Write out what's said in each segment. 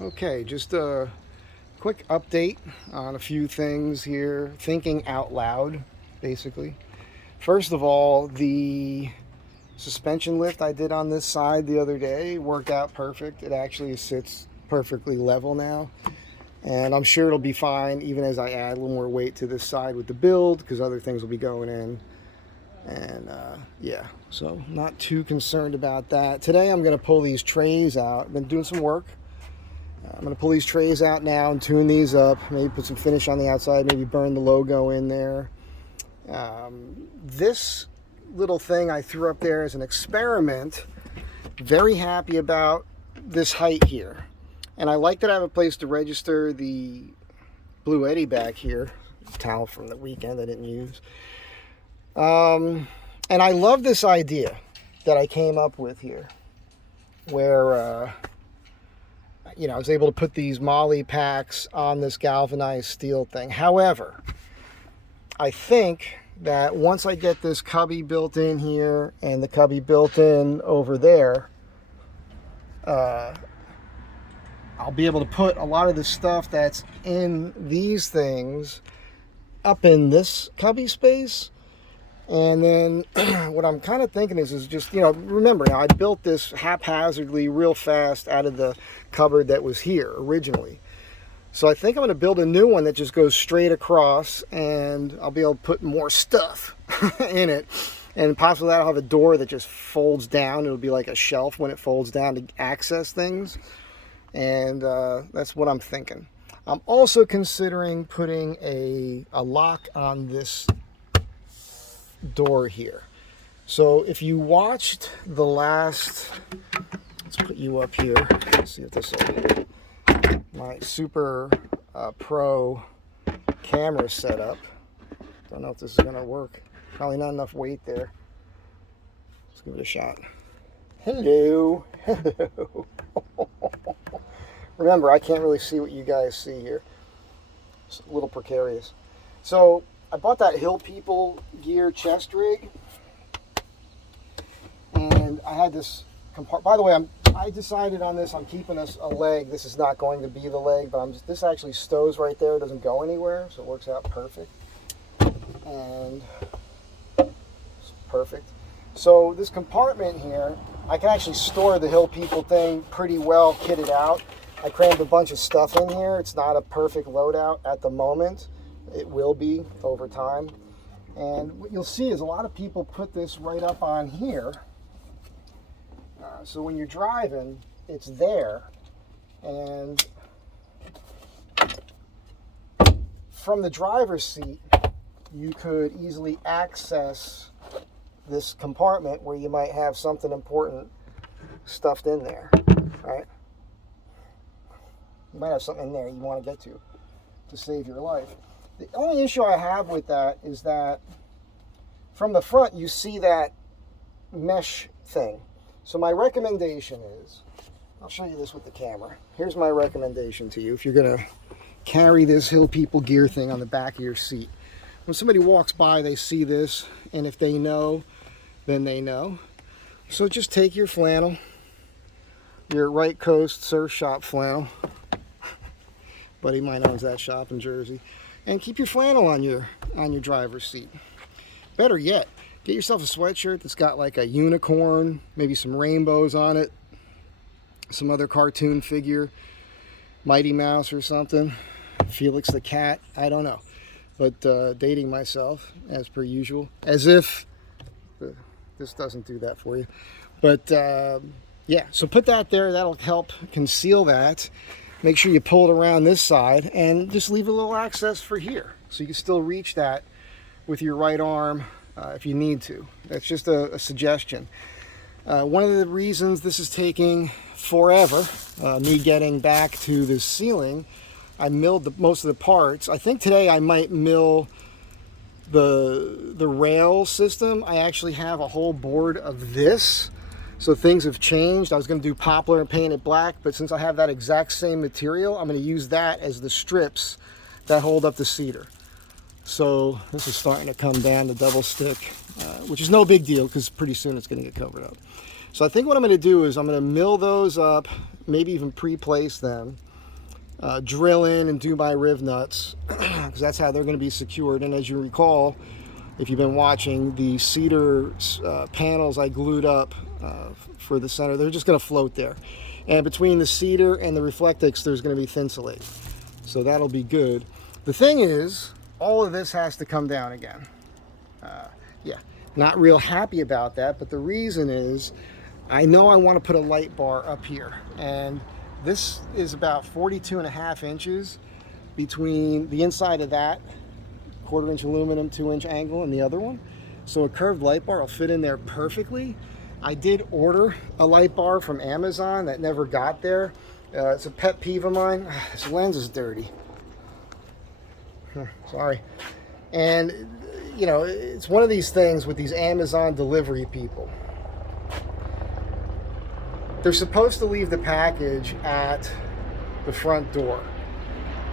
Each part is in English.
Okay, just a quick update on a few things here. Thinking out loud, basically. First of all, the suspension lift I did on this side the other day worked out perfect. It actually sits perfectly level now. And I'm sure it'll be fine even as I add a little more weight to this side with the build because other things will be going in. And yeah, so not too concerned about that. Today I'm going to pull these trays out. I've been doing some work. I'm going to pull these trays out now and tune these up. Maybe put some finish on the outside. Maybe burn the logo in there. This little thing I threw up there as an experiment. Very happy about this height here. And I like that I have a place to register the Blue Eddy back here. Towel from the weekend I didn't use. And I love this idea that I came up with here. Where... I was able to put these moly packs on this galvanized steel thing. However, I think that once I get this cubby built in here and the cubby built in over there, I'll be able to put a lot of the stuff that's in these things up in this cubby space. And then what I'm kind of thinking is just, remember now I built this haphazardly real fast out of the cupboard that was here originally. So I think I'm going to build a new one that just goes straight across and I'll be able to put more stuff in it. And possibly I'll have a door that just folds down. It'll be like a shelf when it folds down to access things. And that's what I'm thinking. I'm also considering putting a lock on this door here. So if you watched the last, let's put you up here. Let's see if this will, my super pro camera setup. Don't know if this is going to work. Probably not enough weight there. Let's give it a shot. Hello. Hello. Remember, I can't really see what you guys see here. It's a little precarious. So I bought that Hill People gear chest rig, and I had this compartment. By the way, I decided on this. I'm keeping a leg. This is not going to be the leg, but this actually stows right there. It doesn't go anywhere, so it works out perfect. And it's perfect. So this compartment here, I can actually store the Hill People thing pretty well kitted out. I crammed a bunch of stuff in here. It's not a perfect loadout at the moment. It will be over time. And what you'll see is a lot of people put this right up on here. So when you're driving, it's there. And from the driver's seat, you could easily access this compartment where you might have something important stuffed in there, right? You might have something in there you want to get to save your life. The only issue I have with that is that from the front you see that mesh thing. So my recommendation is, I'll show you this with the camera. Here's my recommendation to you if you're going to carry this Hill People gear thing on the back of your seat. When somebody walks by, they see this, and if they know, then they know. So just take your flannel, your Right Coast Surf Shop flannel. Buddy of mine owns that shop in Jersey. And keep your flannel on your driver's seat. Better yet, get yourself a sweatshirt that's got like a unicorn, maybe some rainbows on it, some other cartoon figure, Mighty Mouse or something, Felix the Cat, I don't know. But dating myself, as per usual, as if this doesn't do that for you. But yeah, so put that there. That'll help conceal that. Make sure you pull it around this side and just leave a little access for here. So you can still reach that with your right arm if you need to. That's just a suggestion. One of the reasons this is taking forever, me getting back to the ceiling, I milled most of the parts. I think today I might mill the rail system. I actually have a whole board of this. So things have changed. I was going to do poplar and paint it black, but since I have that exact same material, I'm going to use that as the strips that hold up the cedar. So this is starting to come down to double stick, which is no big deal because pretty soon it's going to get covered up. So I think what I'm going to do is I'm going to mill those up, maybe even pre-place them, drill in and do my riv nuts, because that's how they're going to be secured. And as you recall, if you've been watching, the cedar panels I glued up for the center, they're just going to float there. And between the cedar and the Reflectix, there's going to be Thinsulate. So that'll be good. The thing is, all of this has to come down again. Yeah, not real happy about that, but the reason is, I know I want to put a light bar up here. And this is about 42.5 inches between the inside of that 1/4 inch aluminum 2-inch angle and the other one. So a curved light bar will fit in there perfectly. I did order a light bar from Amazon that never got there. It's a pet peeve of mine. This lens is dirty. Sorry. And, you know, it's one of these things with these Amazon delivery people. They're supposed to leave the package at the front door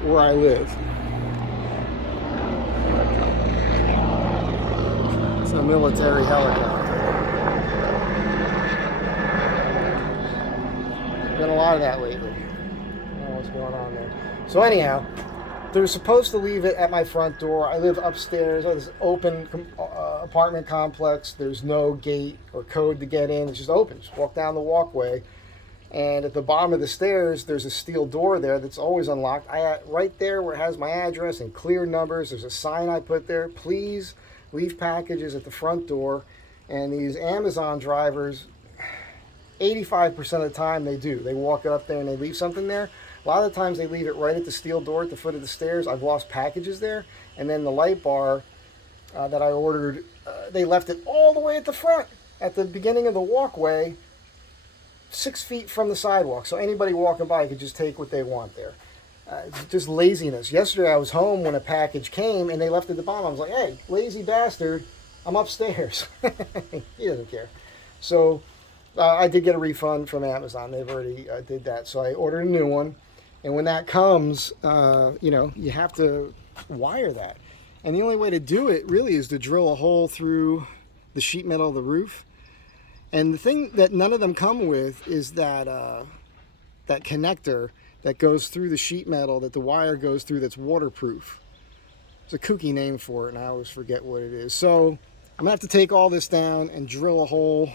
where I live. It's a military helicopter. Been a lot of that lately. I don't know what's going on there. So anyhow, they're supposed to leave it at my front door. I live upstairs. I have this open apartment complex. There's no gate or code to get in. It's just open. Just walk down the walkway. And at the bottom of the stairs, there's a steel door there that's always unlocked. Right there where it has my address and clear numbers, there's a sign I put there. Please leave packages at the front door. And these Amazon drivers, 85% of the time they do. They walk up there and they leave something there. A lot of the times they leave it right at the steel door at the foot of the stairs. I've lost packages there. And then the light bar that I ordered, they left it all the way at the front, at the beginning of the walkway, 6 feet from the sidewalk. So anybody walking by could just take what they want there. It's just laziness. Yesterday I was home when a package came and they left it at the bottom. I was like, hey, lazy bastard, I'm upstairs. He doesn't care. So I did get a refund from Amazon. They've already did that. So I ordered a new one. And when that comes, you know, you have to wire that. And the only way to do it really is to drill a hole through the sheet metal of the roof. And the thing that none of them come with is that that connector that goes through the sheet metal that the wire goes through that's waterproof. It's a kooky name for it, and I always forget what it is. So I'm going to have to take all this down and drill a hole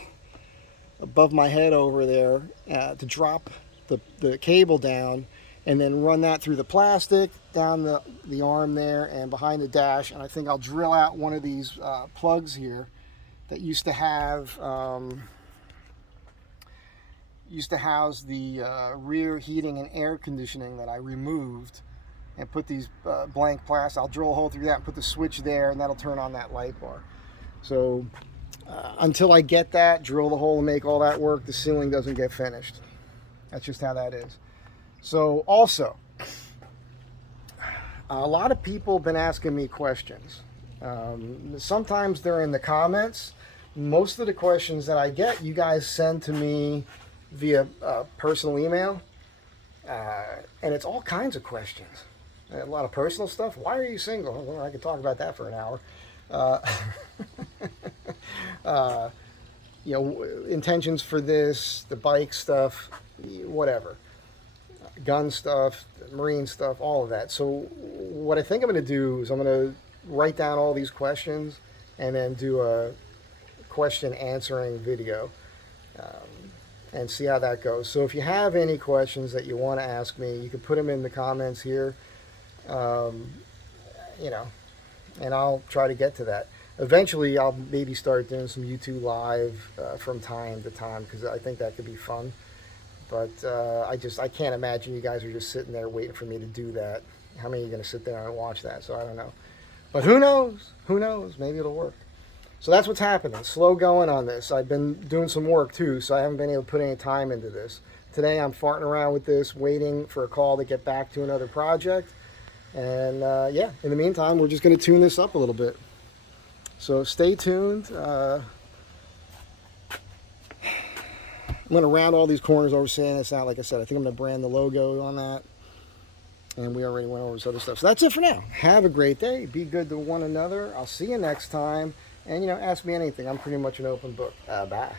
above my head over there to drop the cable down, and then run that through the plastic, down the arm there, and behind the dash. And I think I'll drill out one of these plugs here that used to have house the rear heating and air conditioning that I removed, and put these blank plastic. I'll drill a hole through that and put the switch there, and that'll turn on that light bar. So until I get that, drill the hole and make all that work, the ceiling doesn't get finished. That's just how that is. So also, a lot of people have been asking me questions. Sometimes they're in the comments. Most of the questions that I get, you guys send to me via personal email. And it's all kinds of questions. A lot of personal stuff. Why are you single? Well, I could talk about that for an hour. You know, intentions for this, the bike stuff, whatever. Gun stuff, marine stuff, all of that. So what I think I'm going to do is I'm going to write down all these questions and then do a question answering video and see how that goes. So if you have any questions that you want to ask me, you can put them in the comments here, you know, and I'll try to get to that. Eventually I'll maybe start doing some YouTube live from time to time, because I think that could be fun. But I can't imagine you guys are just sitting there waiting for me to do that. How many are going to sit there and watch that? So I don't know. But who knows? Who knows? Maybe it'll work. So that's what's happening. Slow going on this. I've been doing some work too, so I haven't been able to put any time into this. Today I'm farting around with this, waiting for a call to get back to another project. And yeah, in the meantime, we're just going to tune this up a little bit. So stay tuned. I'm going to round all these corners over, saying this out. Like I said, I think I'm going to brand the logo on that. And we already went over this other stuff. So that's it for now. Have a great day. Be good to one another. I'll see you next time. And, you know, ask me anything. I'm pretty much an open book. Bye.